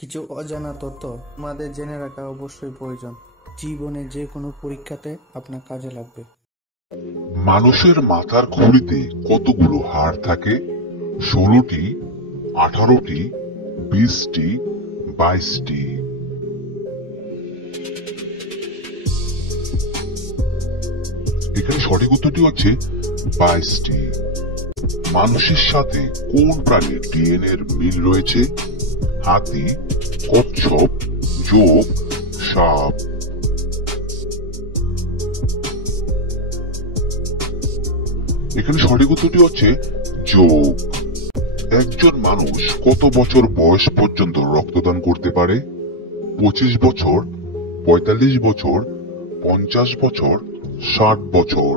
কিছু অজানা তথ্য আমাদের জেনে রাখা অবশ্যই প্রয়োজন। জীবনে যে কোনো পরীক্ষাতে আপনার কাজে লাগবে। মানুষের মাথার খুলিতে কতগুলো হাড় থাকে? 16টি, 18টি, 20টি, 22টি। এখানে সঠিক উত্তরটি হচ্ছে 22টি। মানুষের সাথে কোন প্রাণীর ডিএনএ এর মিল রয়েছে? হাতি, কচ্ছপ, জোঁক, সাপ। এখানে সঠিক উত্তরটি হচ্ছে জোঁক। একজন মানুষ কত বছর বয়স পর্যন্ত রক্তদান করতে পারে? 25 বছর, 45 বছর, 50 বছর, 60 বছর।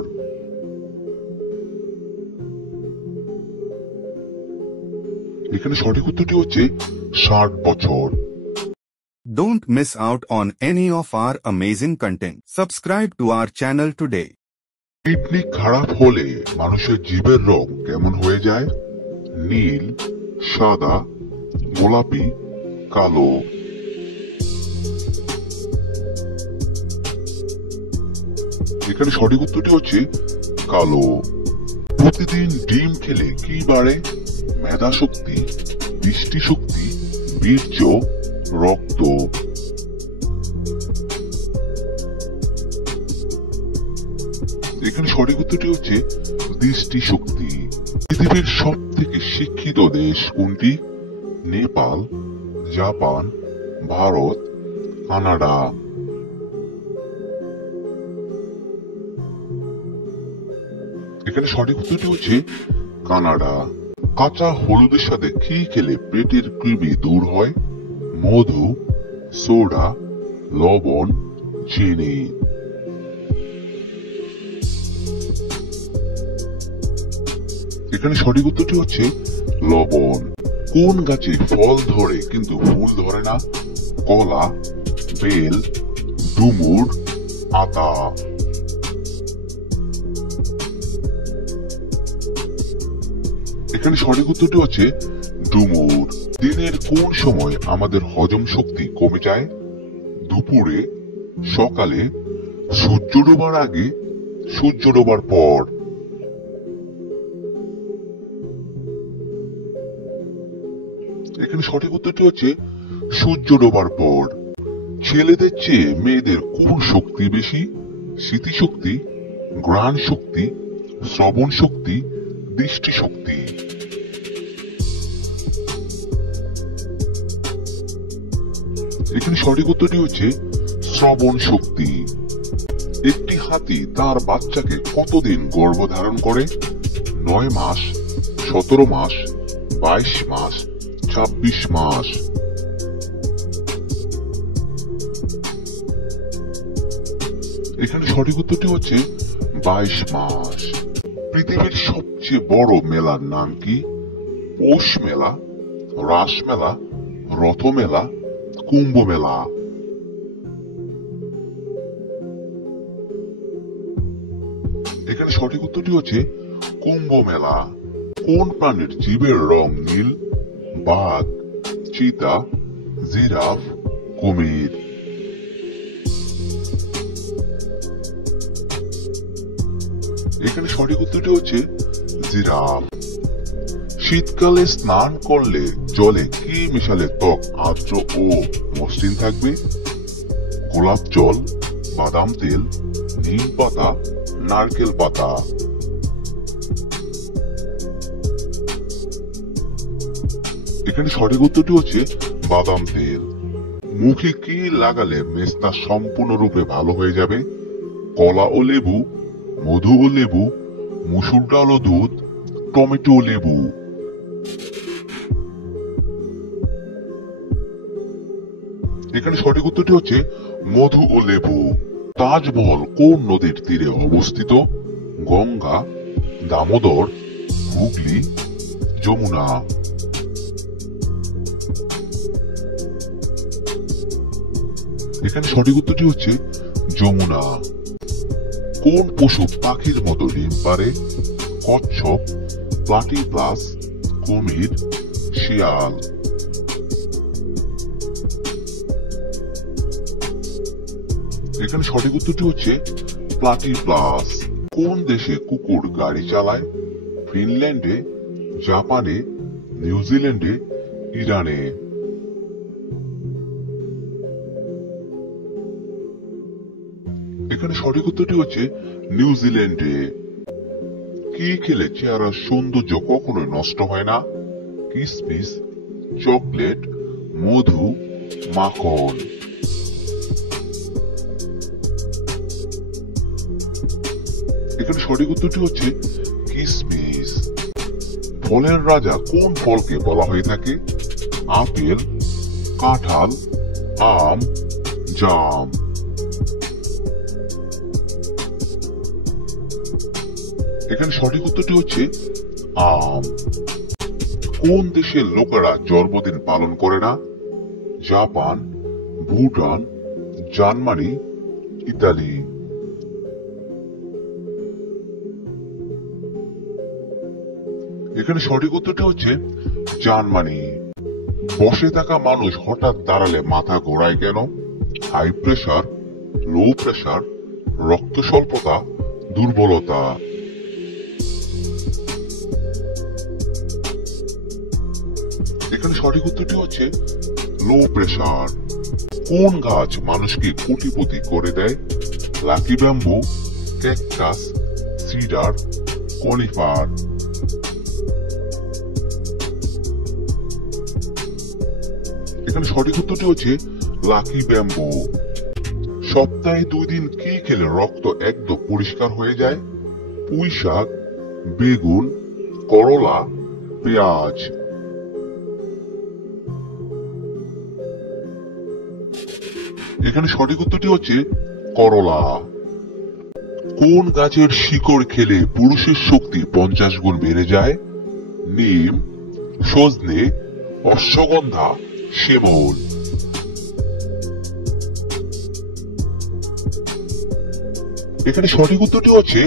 এখানে সঠিক উত্তরটি হচ্ছে 60 বছর। Don't miss out on any of our amazing content. Subscribe to our channel today. Kidney খারাপ হলে মানুষের জীবের রং কেমন হয়ে যায়? নীল, সাদা, গোলাপি, কালো। এখানে সঠিক উত্তরটি হচ্ছে কালো। প্রতিদিন ডিম খেলে কি বাড়ে? মেধা শক্তি, দৃষ্টি শক্তি, বীর্য, রক্ত। এখানে সঠিক উত্তরটি হচ্ছে দৃষ্টি শক্তি। পৃথিবীর সব থেকে শিক্ষিত দেশ কোনটি? Nepal, Japan, Bharat, Canada. এখানে সঠিক উত্তরটি হচ্ছে কানাডা। কাঁচা হলুদের সাথে কি খেলে পেটের কৃমি দূর হয়? মধু, সোডা, লবণ, চিনি। এখানে সঠিক উত্তরটি হচ্ছে লবণ। কোন গাছে ফল ধরে কিন্তু ফুল ধরে না? কলা, বেল, ডুমুর, আতা। এখানে সঠিক উত্তরটি হচ্ছে ডুমুর। দিনের কোন সময় আমাদের হজম শক্তি কমে যায়? দুপুরে, সকালে, সূর্য ডোবার আগে, সূর্য ডোবার পর। এখানে সঠিক উত্তরটি হচ্ছে সূর্য ডোবার পর। ছেলেদের চেয়ে মেয়েদের কোন শক্তি বেশি? স্মৃতিশক্তি, ঘ্রাণ শক্তি, শ্রবণ শক্তি, দৃষ্টি শক্তি। এখানে সঠিক উত্তরটি হচ্ছে শ্রবণ শক্তি। একটি হাতি তার বাচ্চাকে কতদিন গর্ভধারণ করে? 9 মাস, 17 মাস, 22 মাস, 26 মাস। এখানে সঠিক উত্তরটি হচ্ছে 22 মাস। পৃথিবীর সবচেয়ে বড় মেলার নাম কি? পৌষ মেলা, রাস মেলা, রথ মেলা, কুম্ভ মেলা। এখানে সঠিক উত্তরটি হচ্ছে কুম্ভ মেলা। কোন প্রাণীর জীবের রং নীল? বাঘ, চিতা, জিরাফ, কুমির। এখানে সঠিক উত্তরটি হচ্ছে জিরাফ। শীতকালে স্নান করলে জলে কি মিশালে ত্বক আর্দ্র ও মসৃণ থাকবে? গোলাপ জল, বাদাম তেল, নিম পাতা, নারকেল পাতা। এখানে সঠিক উত্তরটি হচ্ছে বাদাম তেল। মুখে কি লাগালে মেস্তা সম্পূর্ণরূপে ভালো হয়ে যাবে? কলা ও লেবু, মধু ও লেবু, মুসুর ডাল ও দুধ, টমেটো ও লেবু। এখানে সঠিক উত্তরটি হচ্ছে মধু ও লেবু। তাজমহল কোন নদীর তীরে অবস্থিত? গঙ্গা, দামোদর, হুগলি, যমুনা। এখানে সঠিক উত্তরটি হচ্ছে যমুনা। কোন পশু পাখির মতো ডিম পারে? কচ্ছপ, প্লাটিপাস, কুমির, শিয়াল। এখানে সঠিক উত্তরটি হচ্ছে প্লাটিপ্লাস। কোন দেশে কুকুর গাড়ি চালায়? ফিনল্যান্ডে, জাপানে, নিউজিল্যান্ডে, ইরানে। এখানে সঠিক উত্তরটি হচ্ছে নিউজিল্যান্ডে। কি খেলে চেহারার সৌন্দর্য কখনোই নষ্ট হয় না? কিসমিস, চকলেট, মধু, মাখন। এখানে সঠিক উত্তরটি হচ্ছে কিসমিস। ফলের রাজা কোন ফলকে বলা হয়ে থাকে? আপেল, কাঁঠাল, আম, জাম। এখানে সঠিক উত্তরটি হচ্ছে আম। কোন দেশের লোকেরা জন্মদিন পালন করে না? Japan, Bhutan, Germany, Italy. এখানে সঠিক উত্তরটি হচ্ছে জার্মানি। বসে থাকা মানুষ হঠাৎ দাঁড়ালে মাথা ঘোরায় কেন? হাই প্রেসার, লো প্রেসার, রক্ত স্বল্পতা, দুর্বলতা। এখানে সঠিক উত্তরটি হচ্ছে লো প্রেসার। কোন গাছ মানুষকে কোটিপতি করে দেয়? Lucky bamboo, cactus, cedar, conifer. এখানে সঠিক উত্তরটি হচ্ছে লাকি ব্যাম্বু। সপ্তাহে 2 দিন কি খেলে রক্ত একদম পরিষ্কার হয়ে যায়? পুঁই শাক, বেগুন, করলা, পেঁয়াজ। এখানে সঠিক উত্তরটি হচ্ছে করলা। কোন গাছের শিকড় খেলে পুরুষের শক্তি 50 গুণ বেড়ে যায়? নিম, সজনে, অশ্বগন্ধা, শিমুল। এখানে সঠিক উত্তরটি হচ্ছে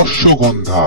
অশ্বগন্ধা।